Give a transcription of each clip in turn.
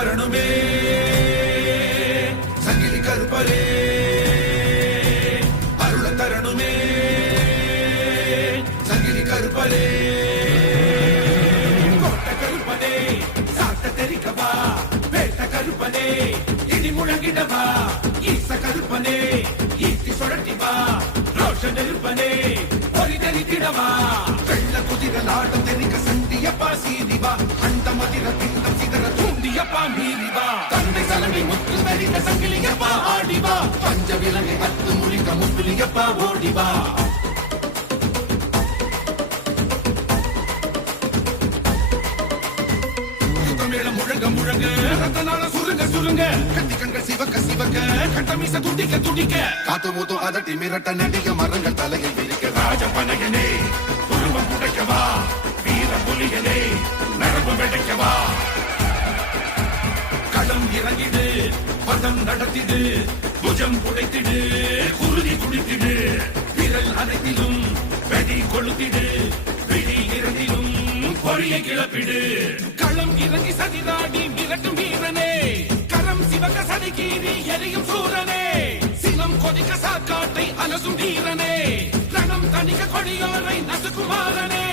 வரணுமே சங்கிலி கருப்பரே அருள தரணுமே சங்கிலி கருப்பரே கோட்ட கருப்பனே சாட்ட தெரிக்கவா வேட்ட கருப்பனே இடி முழங்கிடவா ஈச கருப்பனே ஈட்டி சுழட்டிவா ரோஷன் இருப்பனே பொறி தெரித்திடவா வெள்ள குதிர நாட்டம் தெரிக்க சண்டியப்பா சீதிவா அண்ட மதிர திண்டம் சிதற தூண்டியப்பா மீறிவா தந்தை சலங்கை முத்து தரிக்க சங்கிலியப்பா ஆடிவா பஞ்ச விலங்கை அத்து முழிக்க முத்துலியப்பா ஓடிவா முழங்க முழங்க ரத்தனால சுருங்க சுருங்க கத்தி கண்கள் சிவக்க சிவக்க கட்டமீச துடிக்க துடிக்க காத்து மூத்து அதட்டி மிரட்ட நடிக மரங்கள் தலையில் விரிக்க ராஜபனையனே உருவம் உடைக்கவா வீர புலியனே நரம்பு வெடைக்கவா களம் இறங்கிடு பதம் நடத்திடு புஜம் புடைத்திடு குருதி குடித்திடு விரல் அனைத்திலும் வெடி கொளுத்திடு விழி இரண்டிலும் பொறியை கிளப்பிடு களம் இறங்கி சதிராடி மிரட்டும் வீரனே கரம் சிவக சதிகீறி எரியும் சூரனே சினம் கொதிக்க சாக்காட்டை அலசும் வீரனே ரணம் தணிக்க கொடியோரை நசுக்குமாரனே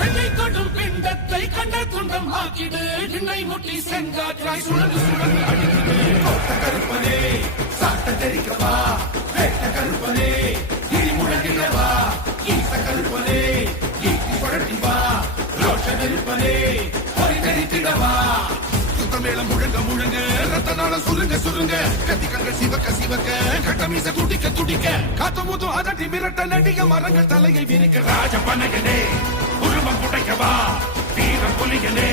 வெள்ளை தொடும் பிண்டத்தை கண்ட துண்டம் ஆக்கிடு நின்னை முட்டி செங்காற்றாய் சுழந்து சுழந்து அடிக்கிடு கோட்ட கருப்பனே சாட்ட தெரிக்கவா வேட்ட கருப்பனே இடி முழங்கிடவா ஈச கருப்பனே ஈட்டி சுழட்டிவா ரோஷன் இருப்பனே பொறி தெரித்திடவா சுத்தமேளம் முழங்க முழங்க ரத்தனால சுருங்க சுருங்க கத்தி கண்கள் சிவக்க சிவக்க கட்டமீச துடிக்க துடிக்க காத்து மூத்தும் அதட்டி மிரட்ட நடிக மரங்கள் தலையை விரிக்க ராஜபனையனே உருவம் புடைக்கவா வீர புலியனே